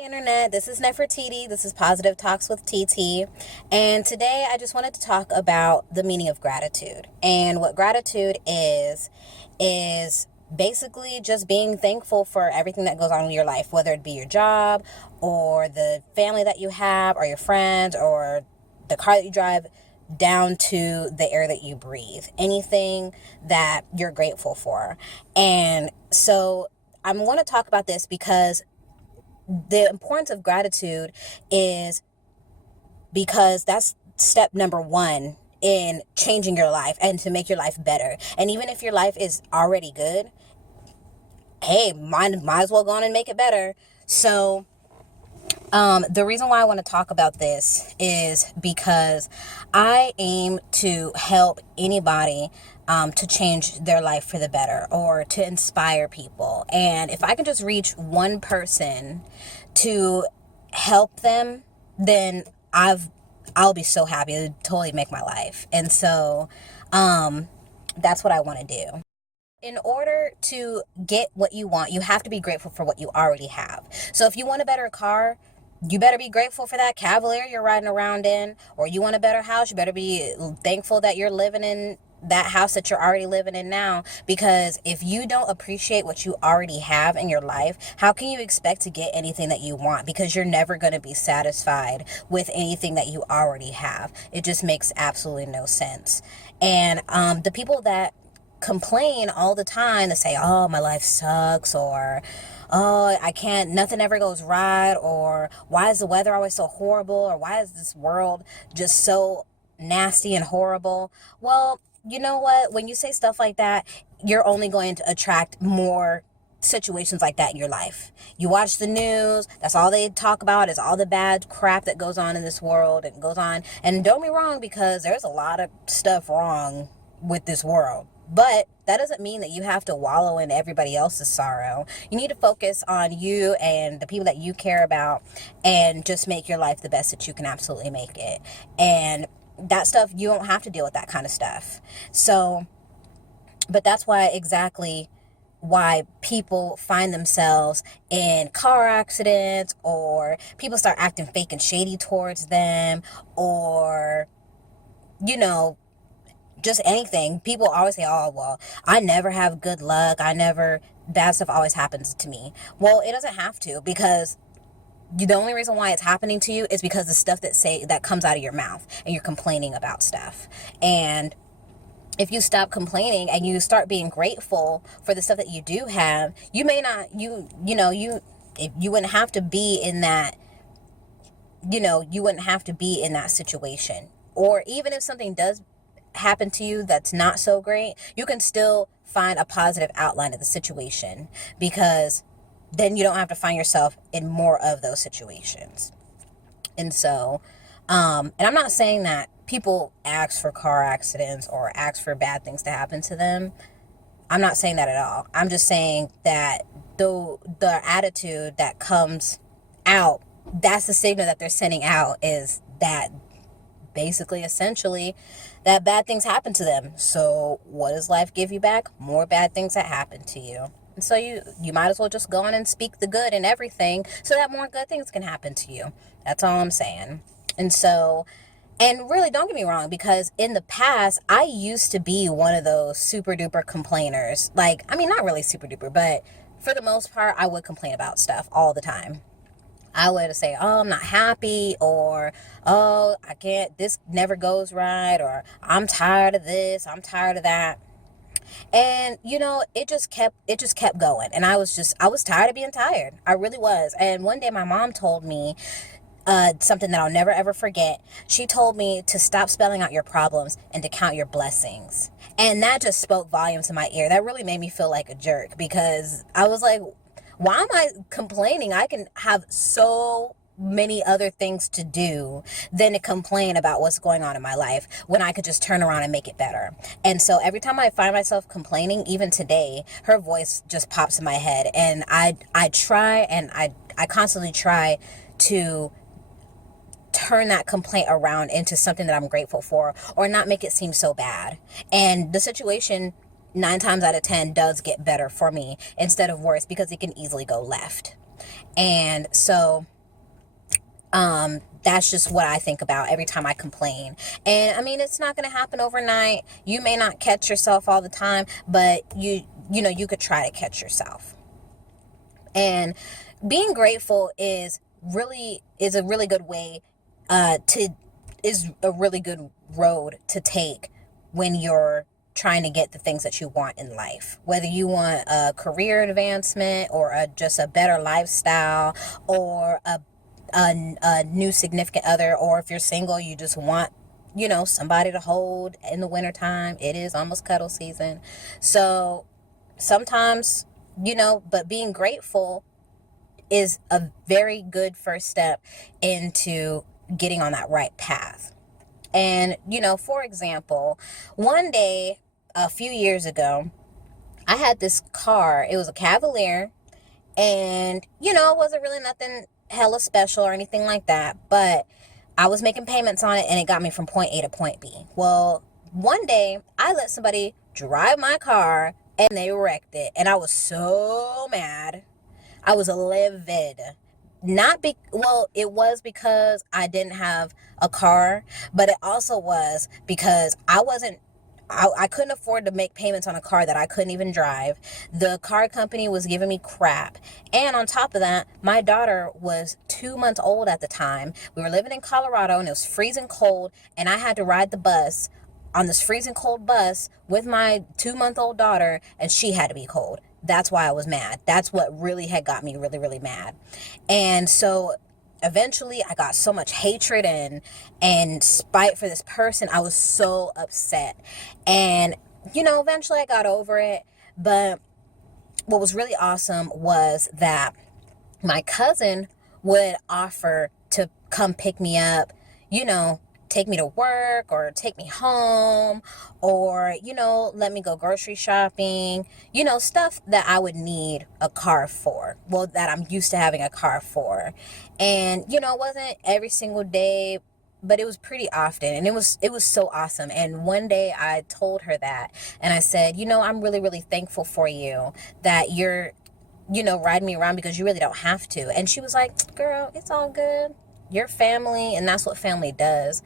Internet, this is Nefertiti. This is Positive Talks with TT. And today I just wanted to talk about the meaning of gratitude. And what gratitude is basically just being thankful for everything that goes on in your life, whether it be your job or the family that you have or your friends or the car that you drive, down to the air that you breathe, anything that you're grateful for. And so I'm going to talk about this because the importance of gratitude is because that's step number one in changing your life and to make your life better. And even if your life is already good, hey, might as well go on and make it better. So the reason why I want to talk about this is because I aim to help anybody to change their life for the better or to inspire people. And if I can just reach one person to help them, then I'll be so happy. It'll totally make my life. And so that's what I want to do. In order to get what you want, you have to be grateful for what you already have. So if you want a better car, you better be grateful for that Cavalier you're riding around in. Or you want a better house, you better be thankful that you're living in that house that you're already living in now. Because if you don't appreciate what you already have in your life, how can you expect to get anything that you want? Because you're never going to be satisfied with anything that you already have. It just makes absolutely no sense. And the people that complain all the time, to say, oh, my life sucks, or oh, I can't, nothing ever goes right, or why is the weather always so horrible, or why is this world just so nasty and horrible? Well, you know what? When you say stuff like that, you're only going to attract more situations like that in your life. You watch the news, that's all they talk about is all the bad crap that goes on in this world and goes on. And don't get me wrong, because there's a lot of stuff wrong with this world. But that doesn't mean that you have to wallow in everybody else's sorrow. You need to focus on you and the people that you care about and just make your life the best that you can absolutely make it. And that stuff, you don't have to deal with that kind of stuff. So, but that's why people find themselves in car accidents, or people start acting fake and shady towards them, or, you know, just anything. People always say, oh, well, I never have good luck. Bad stuff always happens to me. Well, it doesn't have to, because the only reason why it's happening to you is because the stuff that comes out of your mouth and you're complaining about stuff. And if you stop complaining and you start being grateful for the stuff that you do have, you may not, you wouldn't have to be in that, you wouldn't have to be in that situation. Or even if something does happen to you that's not so great, you can still find a positive outline of the situation, because then you don't have to find yourself in more of those situations. And so, and I'm not saying that people ask for car accidents or ask for bad things to happen to them. I'm not saying that at all. I'm just saying that the attitude that comes out, that's the signal that they're sending out, is that basically, essentially, that bad things happen to them. So what does life give you back? More bad things that happen to you. And so you might as well just go on and speak the good in everything, so that more good things can happen to you. That's all I'm saying. And so, and really, don't get me wrong, because in the past, I used to be one of those super duper complainers. Like, I mean, not really super duper, but for the most part, I would complain about stuff all the time. I would say, oh, I'm not happy, or, oh, I can't, this never goes right, or I'm tired of this, I'm tired of that. And, it just kept going. And I was tired of being tired. I really was. And one day my mom told me something that I'll never ever forget. She told me to stop spelling out your problems and to count your blessings. And that just spoke volumes in my ear. That really made me feel like a jerk, because I was like, why am I complaining? I can have so many other things to do than to complain about what's going on in my life, when I could just turn around and make it better. And so every time I find myself complaining, even today, her voice just pops in my head. And I constantly try to turn that complaint around into something that I'm grateful for, or not make it seem so bad. And the situation 9 times out of 10 does get better for me instead of worse, because it can easily go left. And so that's just what I think about every time I complain. And I mean, it's not going to happen overnight. You may not catch yourself all the time, but you could try to catch yourself. And being grateful is a really good way to is a really good road to take when you're trying to get the things that you want in life, whether you want a career advancement or just a better lifestyle, or a new significant other, or if you're single, you just want somebody to hold in the wintertime. It is almost cuddle season. So sometimes, but being grateful is a very good first step into getting on that right path. And, for example, one day a few years ago, I had this car. It was a Cavalier, and, it wasn't really nothing hella special or anything like that, but I was making payments on it, and it got me from point A to point B. Well, one day I let somebody drive my car, and they wrecked it, and I was so mad. I was livid. It was because I didn't have a car, but it also was because I couldn't afford to make payments on a car that I couldn't even drive. The car company was giving me crap. And on top of that, my daughter was 2 months old at the time. We were living in Colorado, and it was freezing cold, and I had to ride the bus on this freezing cold bus with my 2-month-old daughter, and she had to be cold. That's why I was mad. That's what really had got me really, really mad. And so eventually I got so much hatred and spite for this person. I was so upset. And, eventually I got over it. But what was really awesome was that my cousin would offer to come pick me up, take me to work or take me home, or, let me go grocery shopping, stuff that I would need a car for. Well, that I'm used to having a car for. And, it wasn't every single day, but it was pretty often, and it was so awesome. And one day I told her that, and I said, I'm really, really thankful for you that you're, riding me around, because you really don't have to. And she was like, girl, it's all good. Your family, and that's what family does,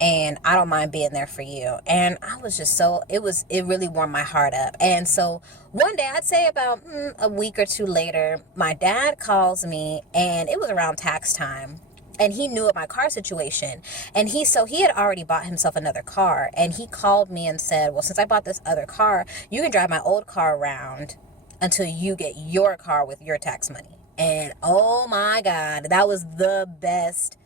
and I don't mind being there for you. And I was just it really warmed my heart up. And so one day, I'd say about a week or two later, my dad calls me, and it was around tax time, and he knew of my car situation, and he had already bought himself another car, and he called me and said, well, since I bought this other car, you can drive my old car around until you get your car with your tax money. And oh my God, that was the best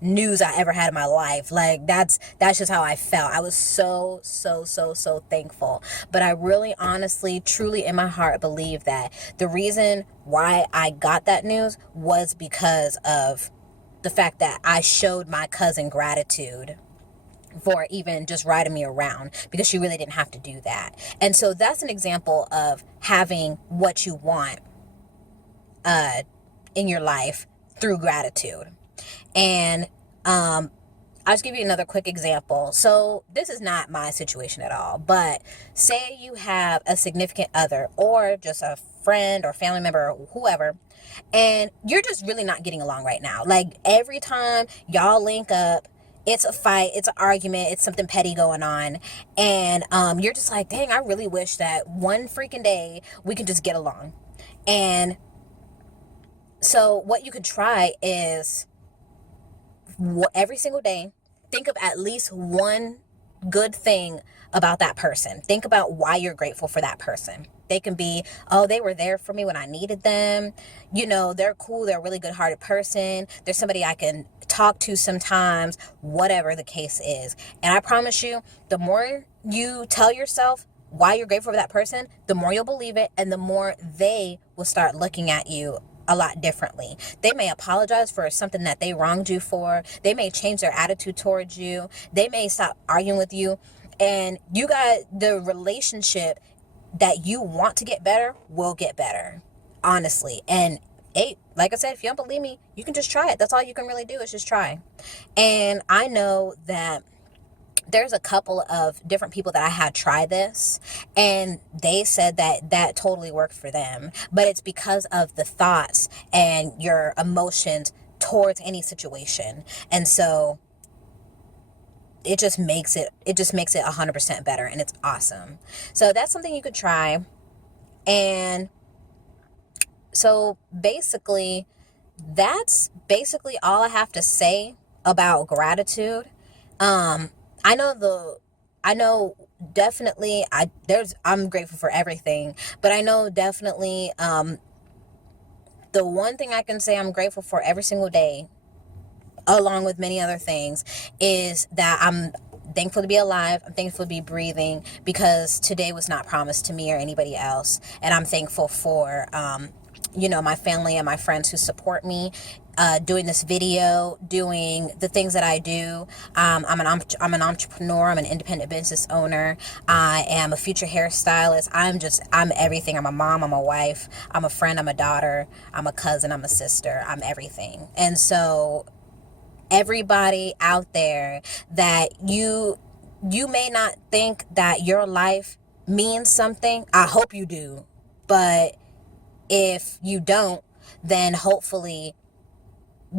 news I ever had in my life. Like, that's just how I felt. I was so, so, so, so thankful. But I really, honestly, truly in my heart believe that the reason why I got that news was because of the fact that I showed my cousin gratitude for even just riding me around, because she really didn't have to do that. And so that's an example of having what you want in your life through gratitude. And I'll just give you another quick example. So this is not my situation at all, but say you have a significant other, or just a friend or family member or whoever, and you're just really not getting along right now. Like, every time y'all link up, it's a fight, it's an argument, it's something petty going on. And you're just like, dang, I really wish that one freaking day we could just get along. And so what you could try is, every single day, think of at least one good thing about that person. Think about why you're grateful for that person. They can be, oh, they were there for me when I needed them. They're cool. They're a really good hearted person. They're somebody I can talk to sometimes, whatever the case is. And I promise you, the more you tell yourself why you're grateful for that person, the more you'll believe it, and the more they will start looking at you a lot differently. They may apologize for something that they wronged you for. They may change their attitude towards you. They may stop arguing with you. And you got the relationship that you want to get better will get better, honestly. And hey, like I said, if you don't believe me, you can just try it. That's all you can really do is just try. And I know that there's a couple of different people that I had try this, and they said that that totally worked for them. But it's because of the thoughts and your emotions towards any situation. And so it just makes it 100% better, and it's awesome. So that's something you could try. And so basically, that's basically all I have to say about gratitude. Um, I know I know definitely I'm grateful for everything, but I know definitely the one thing I can say I'm grateful for every single day, along with many other things, is that I'm thankful to be alive. I'm thankful to be breathing, because today was not promised to me or anybody else. And I'm thankful for, my family and my friends who support me, doing this video, doing the things that I do. I'm an entrepreneur. I'm an independent business owner. I am a future hairstylist. I'm everything. I'm a mom. I'm a wife. I'm a friend. I'm a daughter. I'm a cousin. I'm a sister. I'm everything. And so everybody out there, that you may not think that your life means something. I hope you do. But if you don't, then hopefully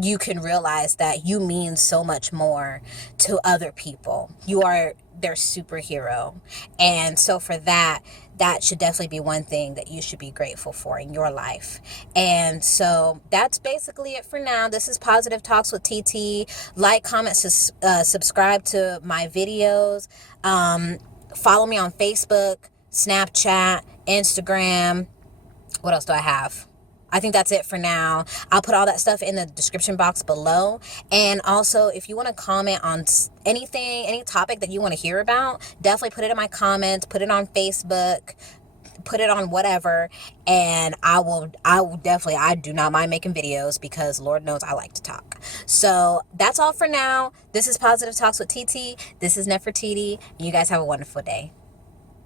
you can realize that you mean so much more to other people. You are their superhero. And so for that, that should definitely be one thing that you should be grateful for in your life. And so that's basically it for now. This is Positive Talks with TT. Like, comment, subscribe to my videos. Follow me on Facebook, Snapchat, Instagram. What else do I have? I think that's it for now. I'll put all that stuff in the description box below. And also, if you want to comment on anything, any topic that you want to hear about, definitely put it in my comments, put it on Facebook, put it on whatever. And I will definitely, I do not mind making videos, because Lord knows I like to talk. So that's all for now. This is Positive Talks with TT. This is Nefertiti. You guys have a wonderful day.